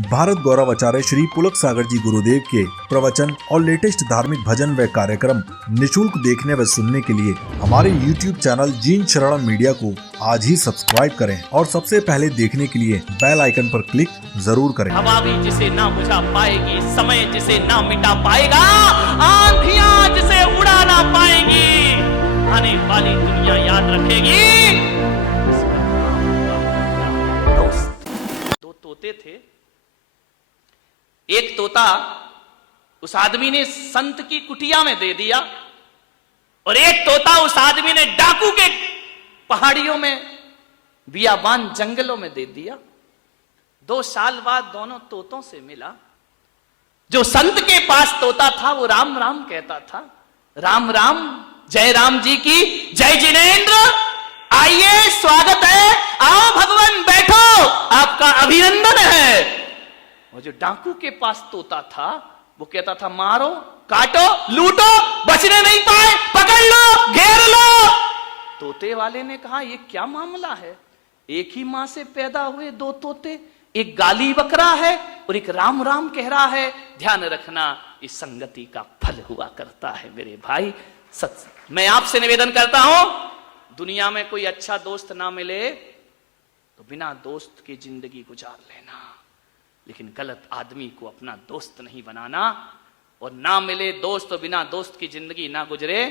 भारत गौरव आचार्य श्री पुलक सागर जी गुरुदेव के प्रवचन और लेटेस्ट धार्मिक भजन व कार्यक्रम निशुल्क देखने व सुनने के लिए हमारे YouTube चैनल जीन शरणम मीडिया को आज ही सब्सक्राइब करें और सबसे पहले देखने के लिए बेल आइकन पर क्लिक जरूर करें। हवा भी जिसे ना बुझा पाएगी, समय जिसे ना मिटा पाएगा, आंधियां जिसे उड़ा ना पाएंगी, आने वाली दुनिया याद रखेगी। दो तोते थे। एक तोता उस आदमी ने संत की कुटिया में दे दिया और एक तोता उस आदमी ने डाकू के पहाड़ियों में, बियाबान जंगलों में दे दिया। 2 साल बाद दोनों तोतों से मिला। जो संत के पास तोता था वो राम राम कहता था, राम राम, जय राम जी की जय। जिनेंद्र आइए, स्वागत है, आओ भगवान बैठो, आपका अभिनंदन है। और जो डाकू के पास तोता था वो कहता था, मारो, काटो, लूटो, बचने नहीं पाए, पकड़ लो, घेर लो। तोते वाले ने कहा, ये क्या मामला है? एक ही मां से पैदा हुए 2 तोते, एक गाली बकरा है और एक राम राम कह रहा है। ध्यान रखना, इस संगति का फल हुआ करता है मेरे भाई। सच मैं आपसे निवेदन करता हूं, दुनिया में कोई अच्छा दोस्त ना मिले तो बिना दोस्त की जिंदगी गुजार लेना, लेकिन गलत आदमी को अपना दोस्त नहीं बनाना। और ना मिले दोस्त तो बिना दोस्त की जिंदगी ना गुजरे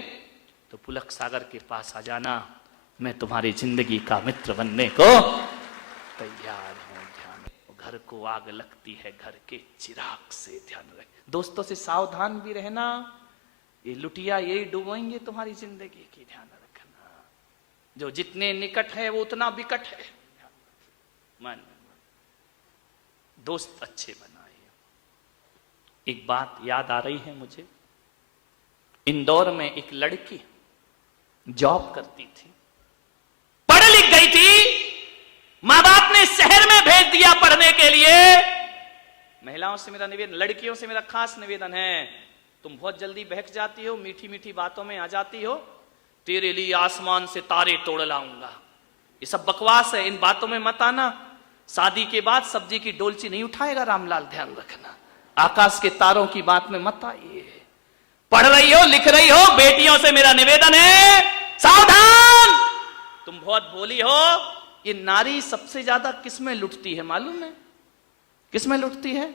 तो पुलक सागर के पास आ जाना, मैं तुम्हारी जिंदगी का मित्र बनने को तैयार हूं। ध्यान, घर को आग लगती है घर के चिराग से, ध्यान रख। दोस्तों से सावधान भी रहना, ये लुटिया यही डुबोएंगे तुम्हारी जिंदगी की, ध्यान रखना। जो जितने निकट है वो उतना विकट है। मन दोस्त अच्छे बनाए। एक बात याद आ रही है मुझे, इंदौर में एक लड़की जॉब करती थी, पढ़ लिख गई थी, मां बाप ने शहर में भेज दिया पढ़ने के लिए। महिलाओं से मेरा निवेदन, लड़कियों से मेरा खास निवेदन है, तुम बहुत जल्दी बहक जाती हो, मीठी मीठी बातों में आ जाती हो। तेरे लिए आसमान से तारे तोड़ लाऊंगा, ये सब बकवास है, इन बातों में मत आना। शादी के बाद सब्जी की डोलची नहीं उठाएगा रामलाल, ध्यान रखना। आकाश के तारों की बात में मत आइए। पढ़ रही हो, लिख रही हो, बेटियों से मेरा निवेदन है, सावधान। तुम बहुत भोली हो। ये नारी सबसे ज्यादा किस में लुटती है मालूम है? किस में लुटती है?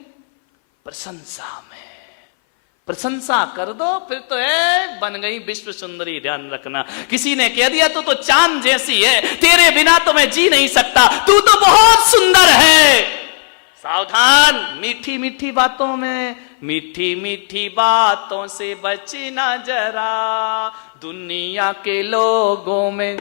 प्रशंसा में। प्रशंसा कर दो फिर तो है बन गई विश्व सुंदरी, ध्यान रखना। किसी ने कह दिया तो चांद जैसी है, तेरे बिना तो मैं जी नहीं सकता, तू तो बहुत सुंदर है। सावधान, मीठी मीठी बातों में, मीठी मीठी बातों से बचना जरा, दुनिया के लोगों में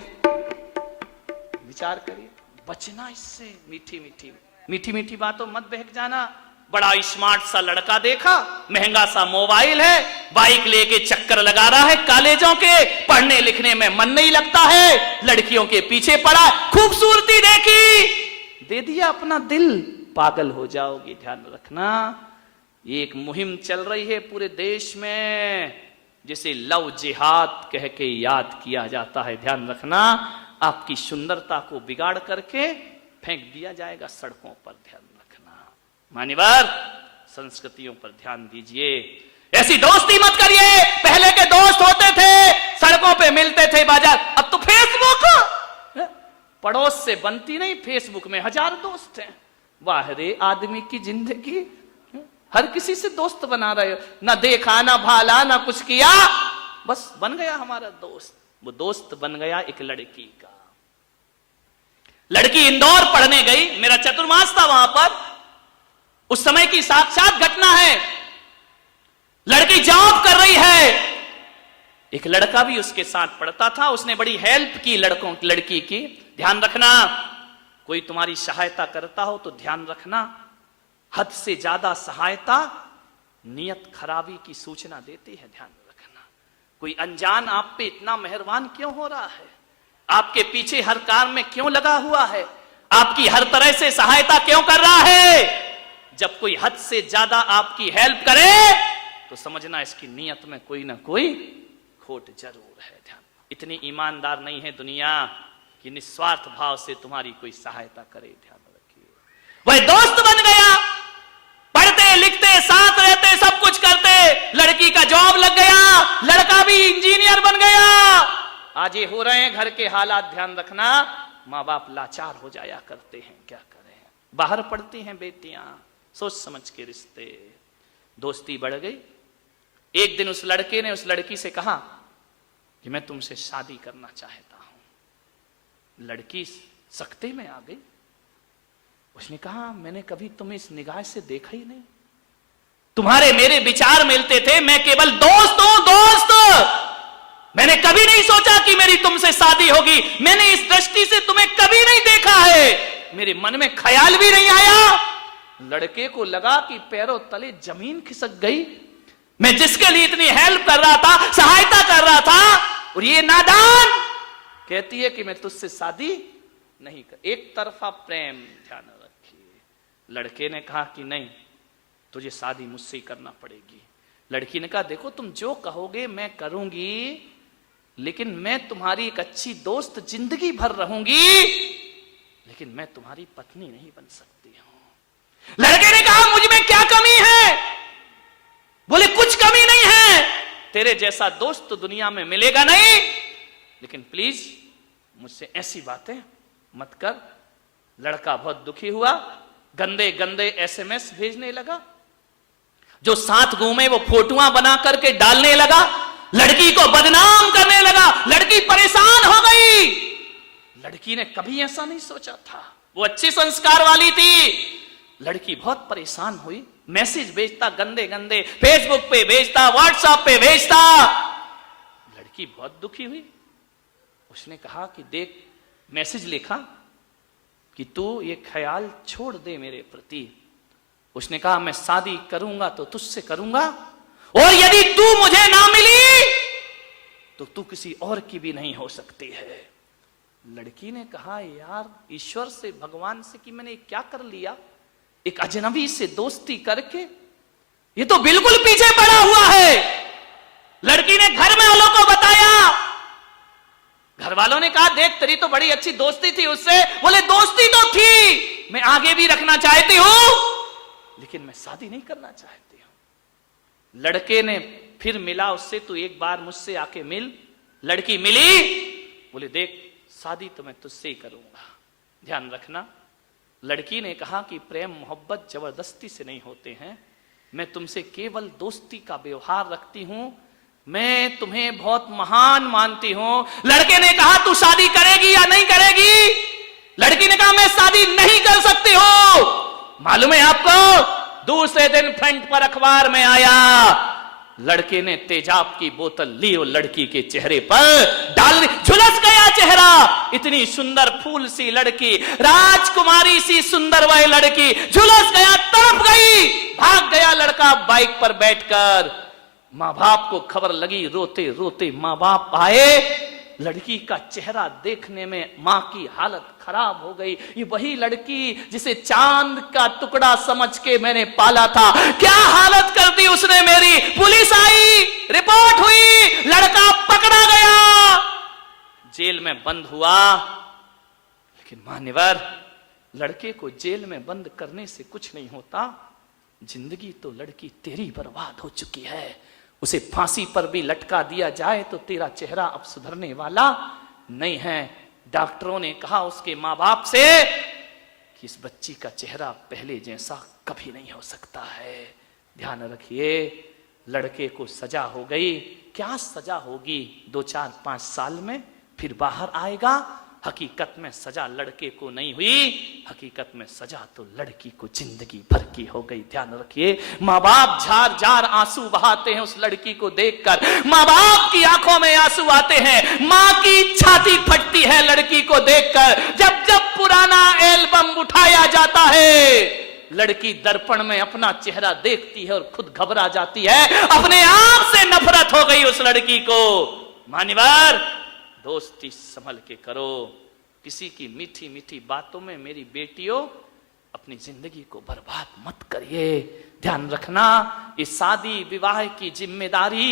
विचार करिए, बचना इससे। मीठी मीठी मीठी मीठी बातों मत बहक जाना। बड़ा स्मार्ट सा लड़का देखा, महंगा सा मोबाइल है, बाइक लेके चक्कर लगा रहा है कॉलेजों के, पढ़ने लिखने में मन नहीं लगता है, लड़कियों के पीछे पड़ा, खूबसूरती देखी, दे दिया अपना दिल, पागल हो जाओगी, ध्यान रखना। ये एक मुहिम चल रही है पूरे देश में, जिसे लव जिहाद कह के याद किया जाता है, ध्यान रखना। आपकी सुंदरता को बिगाड़ करके फेंक दिया जाएगा सड़कों पर, ध्यान रखना। मान्यवर, संस्कृतियों पर ध्यान दीजिए, ऐसी दोस्ती मत करिए। पहले के दोस्त होते थे, सड़कों पे मिलते थे, बाजार, अब तो फेसबुक, पड़ोस से बनती नहीं, फेसबुक में 1000 दोस्त हैं। वाह रे आदमी की जिंदगी, हर किसी से दोस्त बना रहे हो, ना देखा ना भाला ना कुछ किया, बस बन गया हमारा दोस्त। वो दोस्त बन गया एक लड़की का। लड़की इंदौर पढ़ने गई, मेरा चतुर्मास था वहां पर, उस समय की साक्षात घटना है। लड़की जॉब कर रही है, एक लड़का भी उसके साथ पढ़ता था, उसने बड़ी हेल्प की लड़की की। ध्यान रखना, कोई तुम्हारी सहायता करता हो तो ध्यान रखना, हद से ज्यादा सहायता नियत खराबी की सूचना देती है, ध्यान रखना। कोई अनजान आप पे इतना मेहरबान क्यों हो रहा है, आपके पीछे हर काम में क्यों लगा हुआ है, आपकी हर तरह से सहायता क्यों कर रहा है? जब कोई हद से ज्यादा आपकी हेल्प करे तो समझना इसकी नियत में कोई ना कोई खोट जरूर है। ध्यान, इतनी ईमानदार नहीं है दुनिया कि निस्वार्थ भाव से तुम्हारी कोई सहायता करे, ध्यान रखिए। वह दोस्त बन गया, कभी इंजीनियर बन गया। आज ये हो रहे हैं घर के हालात, ध्यान रखना। माँ बाप लाचार हो जाया करते हैं, क्या करें। बाहर पढ़ती हैं बेटियां, सोच समझ के रिश्ते। दोस्ती बढ़ गई। एक दिन उस लड़के ने उस लड़की से कहा कि मैं तुमसे शादी करना चाहता हूं। लड़की सख्ते में आ गई। उसने कहा मैंने कभी तुम्हें इस निगाह से देखा ही नहीं। तुम्हारे मेरे विचार मिलते थे, मैं केवल दोस्त हूं, दोस्त। मैंने कभी नहीं सोचा कि मेरी तुमसे शादी होगी। मैंने इस दृष्टि से तुम्हें कभी नहीं देखा है, मेरे मन में ख्याल भी नहीं आया। लड़के को लगा कि पैरों तले जमीन खिसक गई। मैं जिसके लिए इतनी हेल्प कर रहा था, सहायता कर रहा था, और ये नादान कहती है कि मैं तुझसे शादी नहीं कर। एक तरफा प्रेम, ध्यान रखिए। लड़के ने कहा कि नहीं, तुझे शादी मुझसे ही करना पड़ेगी। लड़की ने कहा देखो तुम जो कहोगे मैं करूंगी, लेकिन मैं तुम्हारी एक अच्छी दोस्त जिंदगी भर रहूंगी, लेकिन मैं तुम्हारी पत्नी नहीं बन सकती हूं। लड़के ने कहा मुझ में क्या कमी है? बोले कुछ कमी नहीं है, तेरे जैसा दोस्त तो दुनिया में मिलेगा नहीं, लेकिन प्लीज मुझसे ऐसी बातें मत कर। लड़का बहुत दुखी हुआ, गंदे गंदे एसएमएस भेजने लगा। जो साथ घूमे वो फोटोआं बना करके डालने लगा, लड़की को बदनाम करने लगा। लड़की परेशान हो गई। लड़की ने कभी ऐसा नहीं सोचा था, वो अच्छे संस्कार वाली थी। लड़की बहुत परेशान हुई, मैसेज भेजता गंदे गंदे, फेसबुक पे भेजता, व्हाट्सएप पे भेजता। लड़की बहुत दुखी हुई। उसने कहा कि देख, मैसेज लिखा कि तू ये ख्याल छोड़ दे मेरे प्रति। उसने कहा मैं शादी करूंगा तो तुझसे करूंगा, और यदि तू मुझे ना मिली तो तू किसी और की भी नहीं हो सकती है। लड़की ने कहा यार, ईश्वर से, भगवान से कि मैंने क्या कर लिया, एक अजनबी से दोस्ती करके, ये तो बिल्कुल पीछे पड़ा हुआ है। लड़की ने घर में वालों को बताया। घर वालों ने कहा देख तेरी तो बड़ी अच्छी दोस्ती थी उससे। बोले दोस्ती तो थी, मैं आगे भी रखना चाहती हूं, लेकिन मैं शादी नहीं करना चाहती हूं। लड़के ने फिर मिला उससे, तू एक बार मुझसे आके मिल। लड़की मिली, बोले देख शादी तो मैं तुझसे ही करूंगा। ध्यान रखना, लड़की ने कहा कि प्रेम मोहब्बत जबरदस्ती से नहीं होते हैं, मैं तुमसे केवल दोस्ती का व्यवहार रखती हूं, मैं तुम्हें बहुत महान मानती हूं। लड़के ने कहा तू शादी करेगी या नहीं करेगी? लड़की ने कहा मैं शादी नहीं कर सकती हूं। मालूम है आपको, दूसरे दिन फ्रंट पर अखबार में आया, लड़के ने तेजाब की बोतल ली और लड़की के चेहरे पर डाल दी। झुलस गया चेहरा। इतनी सुंदर फूल सी लड़की, राजकुमारी सी सुंदर वह लड़की, झुलस गया, तड़प गई। भाग गया लड़का बाइक पर बैठकर। माँ बाप को खबर लगी, रोते रोते माँ बाप आए। लड़की का चेहरा देखने में मां की हालत खराब हो गई। ये वही लड़की जिसे चांद का टुकड़ा समझ के मैंने पाला था, क्या हालत कर दी उसने मेरी। पुलिस आई, रिपोर्ट हुई, लड़का पकड़ा गया, जेल में बंद हुआ। लेकिन मान्यवर, लड़के को जेल में बंद करने से कुछ नहीं होता। जिंदगी तो लड़की तेरी बर्बाद हो चुकी है। उसे फांसी पर भी लटका दिया जाए तो तेरा चेहरा अब सुधरने वाला नहीं है। डॉक्टरों ने कहा उसके माँ बाप से कि इस बच्ची का चेहरा पहले जैसा कभी नहीं हो सकता है। ध्यान रखिए, लड़के को सजा हो गई। क्या सजा होगी? 2, 4, 5 साल में फिर बाहर आएगा। हकीकत में सजा लड़के को नहीं हुई, हकीकत में सजा तो लड़की को जिंदगी भर की हो गई। ध्यान रखिए, माँ बाप झार झार आंसू बहाते हैं उस लड़की को देखकर। माँ बाप की आंखों में आंसू आते हैं, माँ की छाती फटती है लड़की को देखकर। जब जब पुराना एल्बम उठाया जाता है, लड़की दर्पण में अपना चेहरा देखती है और खुद घबरा जाती है। अपने आप से नफरत हो गई उस लड़की को। मान्यवर, दोस्ती संभल के करो। किसी की मीठी मीठी बातों में मेरी बेटियों अपनी जिंदगी को बर्बाद मत करिए। ध्यान रखना, इस शादी विवाह की जिम्मेदारी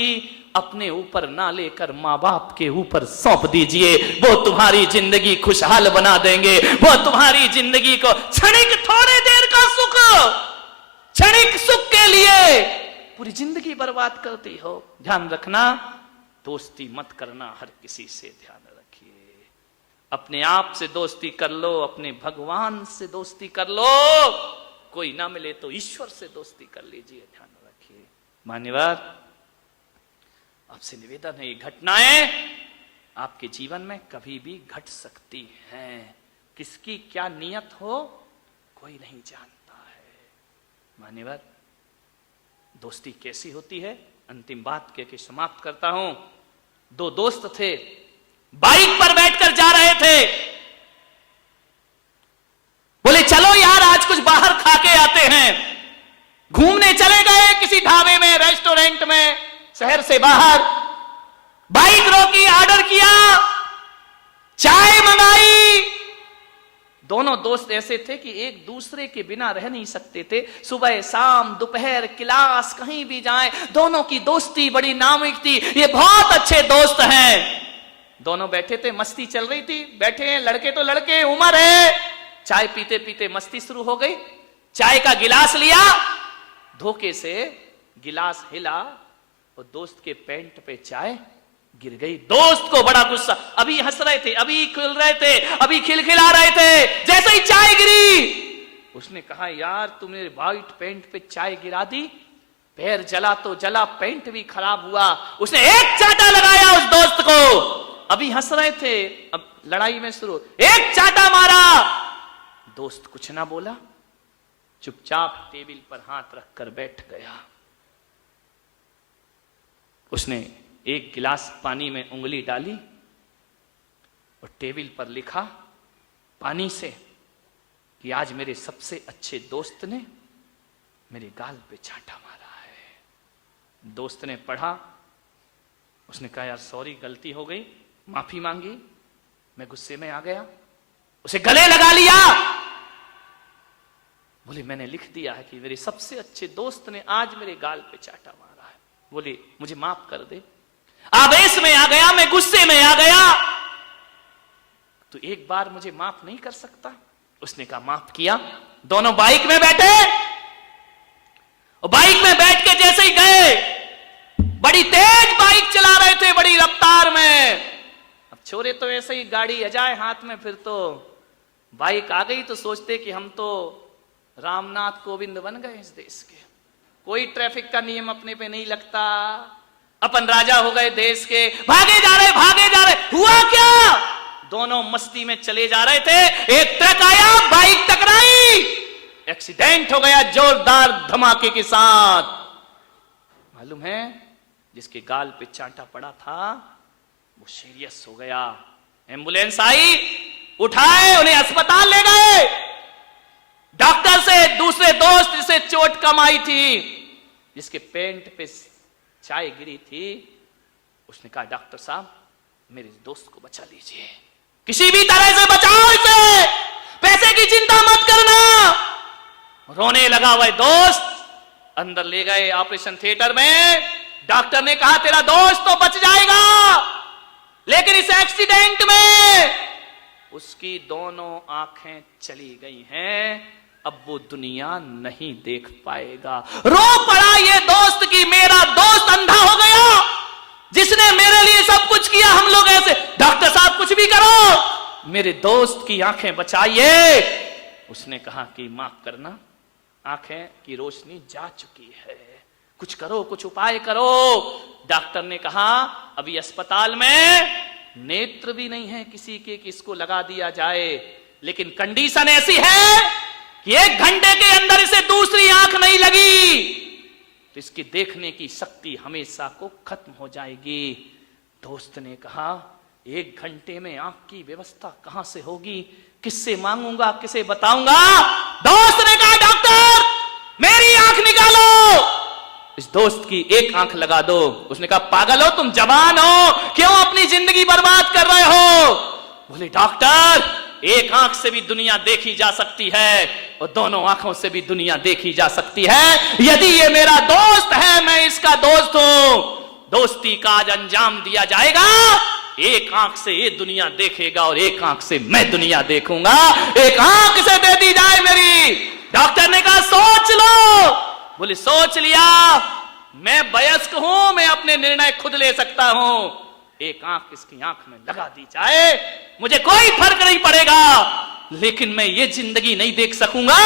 अपने ऊपर ना लेकर माँ बाप के ऊपर सौंप दीजिए। वो तुम्हारी जिंदगी खुशहाल बना देंगे। वो तुम्हारी जिंदगी को क्षणिक, थोड़े देर का सुख, क्षणिक सुख के लिए पूरी जिंदगी बर्बाद करती हो। ध्यान रखना, दोस्ती मत करना हर किसी से, ध्यान रखिए। अपने आप से दोस्ती कर लो, अपने भगवान से दोस्ती कर लो, कोई ना मिले तो ईश्वर से दोस्ती कर लीजिए, ध्यान रखिए। मान्यवर, आपसे निवेदन है, ये घटनाएं आपके जीवन में कभी भी घट सकती हैं। किसकी क्या नियत हो कोई नहीं जानता है। मान्यवर, दोस्ती कैसी होती है, अंतिम बात कह के समाप्त करता हूं। दो दोस्त थे, बाइक पर बैठकर जा रहे थे। बोले चलो यार आज कुछ बाहर खा के आते हैं। घूमने चले गए किसी ढाबे में, रेस्टोरेंट में, शहर से बाहर। बाइक रोकी, ऑर्डर किया, चाय मंगाई। दोनों दोस्त ऐसे थे कि एक दूसरे के बिना रह नहीं सकते थे। सुबह शाम दोपहर क्लास कहीं भी जाएं, दोनों की दोस्ती बड़ी नामुमकिन थी। ये बहुत अच्छे दोस्त हैं। दोनों बैठे थे, मस्ती चल रही थी। बैठे हैं, लड़के तो लड़के, उम्र है। चाय पीते पीते मस्ती शुरू हो गई। चाय का गिलास लिया, धोखे से गिलास हिला और दोस्त के पैंट पे चाय गिर गई। दोस्त को बड़ा गुस्सा, अभी हंस रहे थे, अभी खेल रहे थे, अभी खिलखिला रहे थे, जैसे ही चाय गिरी उसने कहा यार तू मेरे वाइट पैंट पे चाय गिरा दी। पैर जला तो जला, पैंट भी खराब हुआ। उसने एक चाटा लगाया उस दोस्त को। अभी हंस रहे थे, अब लड़ाई में शुरू, एक चाटा मारा। दोस्त कुछ ना बोला, चुपचाप टेबल पर हाथ रखकर बैठ गया। उसने एक गिलास पानी में उंगली डाली और टेबल पर लिखा पानी से कि आज मेरे सबसे अच्छे दोस्त ने मेरे गाल पे चाटा मारा है। दोस्त ने पढ़ा, उसने कहा यार सॉरी, गलती हो गई, माफी मांगी, मैं गुस्से में आ गया। उसे गले लगा लिया। बोले मैंने लिख दिया है कि मेरे सबसे अच्छे दोस्त ने आज मेरे गाल पे चाटा मारा है। बोले मुझे माफ कर दे। आवेश में आ गया, मैं गुस्से में आ गया, तो एक बार मुझे माफ नहीं कर सकता? उसने कहा माफ किया। दोनों बाइक में बैठे और बाइक में बैठ के जैसे ही गए, बड़ी तेज बाइक चला रहे थे, बड़ी रफ्तार में। अब छोरे तो ऐसे ही गाड़ी आ जाए हाथ में, फिर तो बाइक आ गई तो सोचते कि हम तो रामनाथ कोविंद बन गए इस देश के। कोई ट्रैफिक का नियम अपने पे नहीं लगता, अपन राजा हो गए देश के। भागे जा रहे, भागे जा रहे। हुआ क्या? दोनों मस्ती में चले जा रहे थे, एक ट्रक आया, बाइक टकराई, एक्सीडेंट हो गया जोरदार धमाके के साथ। मालूम है जिसके गाल पे चांटा पड़ा था वो सीरियस हो गया। एम्बुलेंस आई, उठाए, उन्हें अस्पताल ले गए। डॉक्टर से दूसरे दोस्त जिसे चोट कम आई थी, जिसके पैंट पे चाय गिरी थी, उसने कहा डॉक्टर साहब मेरे दोस्त को बचा लीजिए, किसी भी तरह से बचाओ इसे, पैसे की चिंता मत करना। रोने लगा वह दोस्त। अंदर ले गए ऑपरेशन थिएटर में। डॉक्टर ने कहा तेरा दोस्त तो बच जाएगा, लेकिन इस एक्सीडेंट में उसकी दोनों आंखें चली गई हैं, अब वो दुनिया नहीं देख पाएगा। रो पड़ा ये दोस्त कि मेरा दोस्त अंधा हो गया, जिसने मेरे लिए सब कुछ किया। हम लोग ऐसे, डॉक्टर साहब कुछ भी करो, मेरे दोस्त की आंखें बचाइए। उसने कहा कि माफ करना, आंखें की रोशनी जा चुकी है, कुछ करो, कुछ उपाय करो। डॉक्टर ने कहा अभी अस्पताल में नेत्र भी नहीं है किसी के कि इसको लगा दिया जाए, लेकिन कंडीशन ऐसी है कि 1 घंटे के अंदर इसे दूसरी आंख नहीं लगी तो इसकी देखने की शक्ति हमेशा को खत्म हो जाएगी। दोस्त ने कहा 1 घंटे में आंख की व्यवस्था कहां से होगी, किससे मांगूंगा, किसे बताऊंगा? दोस्त ने कहा डॉक्टर मेरी आंख निकालो, इस दोस्त की एक आंख लगा दो। उसने कहा पागल हो तुम, जवान हो, क्यों अपनी जिंदगी बर्बाद कर रहे हो? बोले डॉक्टर एक आंख से भी दुनिया देखी जा सकती है और दोनों आंखों से भी दुनिया देखी जा सकती है। यदि ये मेरा दोस्त है, मैं इसका दोस्त हूं, दोस्ती का आज अंजाम दिया जाएगा। एक आंख से ये दुनिया देखेगा और एक आंख से मैं दुनिया देखूंगा। एक आंख से दे दी जाए मेरी। डॉक्टर ने कहा सोच लो। बोले सोच लिया। मैं वयस्क हूं, मैं अपने निर्णय खुद ले सकता हूं। एक आंख इसकी आंख में लगा दी जाए, मुझे कोई फर्क नहीं पड़ेगा, लेकिन मैं ये जिंदगी नहीं देख सकूंगा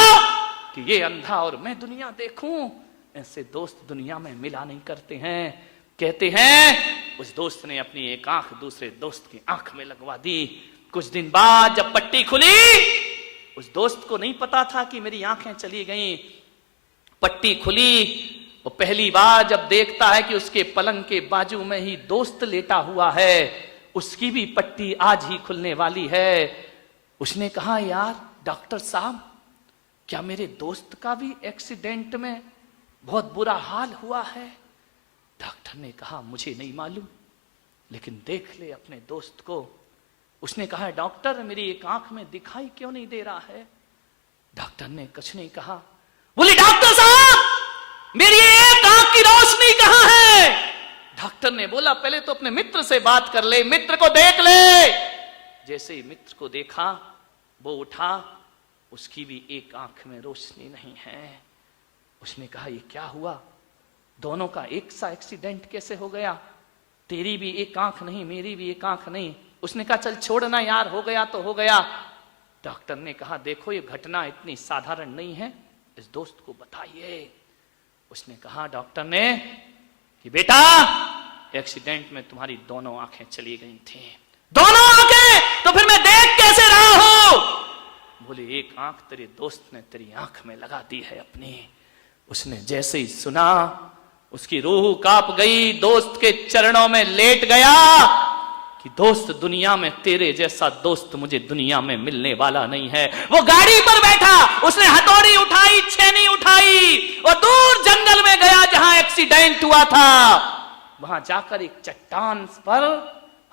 कि ये अंधा और मैं दुनिया देखूं। ऐसे दोस्त दुनिया में मिला नहीं करते हैं। कहते हैं उस दोस्त ने अपनी एक आंख दूसरे दोस्त की आंख में लगवा दी। कुछ दिन बाद जब पट्टी खुली, उस दोस्त को नहीं पता था कि मेरी आंखें चली गईं। पट्टी खुली, वो पहली बार जब देखता है कि उसके पलंग के बाजू में ही दोस्त लेटा हुआ है, उसकी भी पट्टी आज ही खुलने वाली है। उसने कहा, यार डॉक्टर साहब, क्या मेरे दोस्त का भी एक्सीडेंट में बहुत बुरा हाल हुआ है? डॉक्टर ने कहा, मुझे नहीं मालूम, लेकिन देख ले अपने दोस्त को। उसने कहा, डॉक्टर मेरी एक आंख में दिखाई क्यों नहीं दे रहा है? डॉक्टर ने कुछ नहीं कहा। बोले, डॉक्टर साहब मेरी एक आंख की रोशनी कहां है? डॉक्टर ने बोला, पहले तो अपने मित्र से बात कर ले, मित्र को देख ले। जैसे ही मित्र को देखा, वो उठा, उसकी भी एक आंख में रोशनी नहीं है। उसने कहा, ये क्या हुआ? दोनों का एक सा एक्सीडेंट कैसे हो गया? तेरी भी एक आंख नहीं, मेरी भी एक आंख नहीं। उसने कहा, चल छोड़ना यार, हो गया तो हो गया। डॉक्टर ने कहा, देखो ये घटना इतनी साधारण नहीं है, इस दोस्त को बताइए। उसने कहा डॉक्टर ने कि बेटा, एक्सीडेंट में तुम्हारी दोनों आंखें चली गई थी। दोनों आंखें? तो फिर मैं देख कैसे रहा हूं? बोले, एक आंख तेरे दोस्त ने तेरी आंख में लगा दी है अपनी। उसने जैसे ही सुना, उसकी रूह कांप गई, दोस्त के चरणों में लेट गया कि दोस्त, दुनिया में तेरे जैसा दोस्त मुझे दुनिया में मिलने वाला नहीं है। वो गाड़ी पर बैठा, उसने हथौड़ी उठाई, छेनी उठाई और दूर जंगल में गया जहां एक्सीडेंट हुआ था। वहां जाकर एक चट्टान पर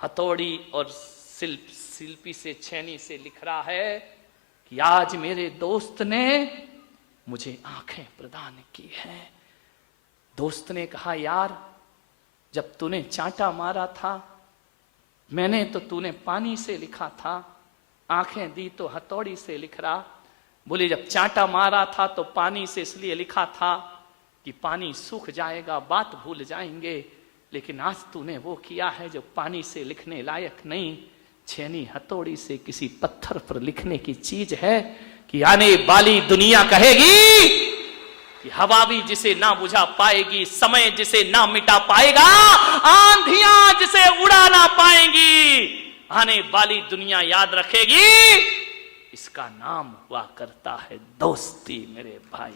हथौड़ी और शिल्पी से, छेनी से लिख रहा है कि आज मेरे दोस्त ने मुझे आंखें प्रदान की हैं। दोस्त ने कहा, यार जब तूने चांटा मारा था, मैंने तो तूने पानी से लिखा था, आंखें दी तो हथौड़ी से लिख रहा। बोले, जब चांटा मारा था तो पानी से इसलिए लिखा था कि पानी सूख जाएगा, बात भूल जाएंगे, लेकिन आज तूने वो किया है जो पानी से लिखने लायक नहीं, छेनी हथौड़ी से किसी पत्थर पर लिखने की चीज है कि आने वाली दुनिया कहेगी कि हवा भी जिसे ना बुझा पाएगी, समय जिसे ना मिटा पाएगा, आंधियां जिसे उड़ा ना पाएंगी, आने वाली दुनिया याद रखेगी, इसका नाम हुआ करता है दोस्ती मेरे भाई।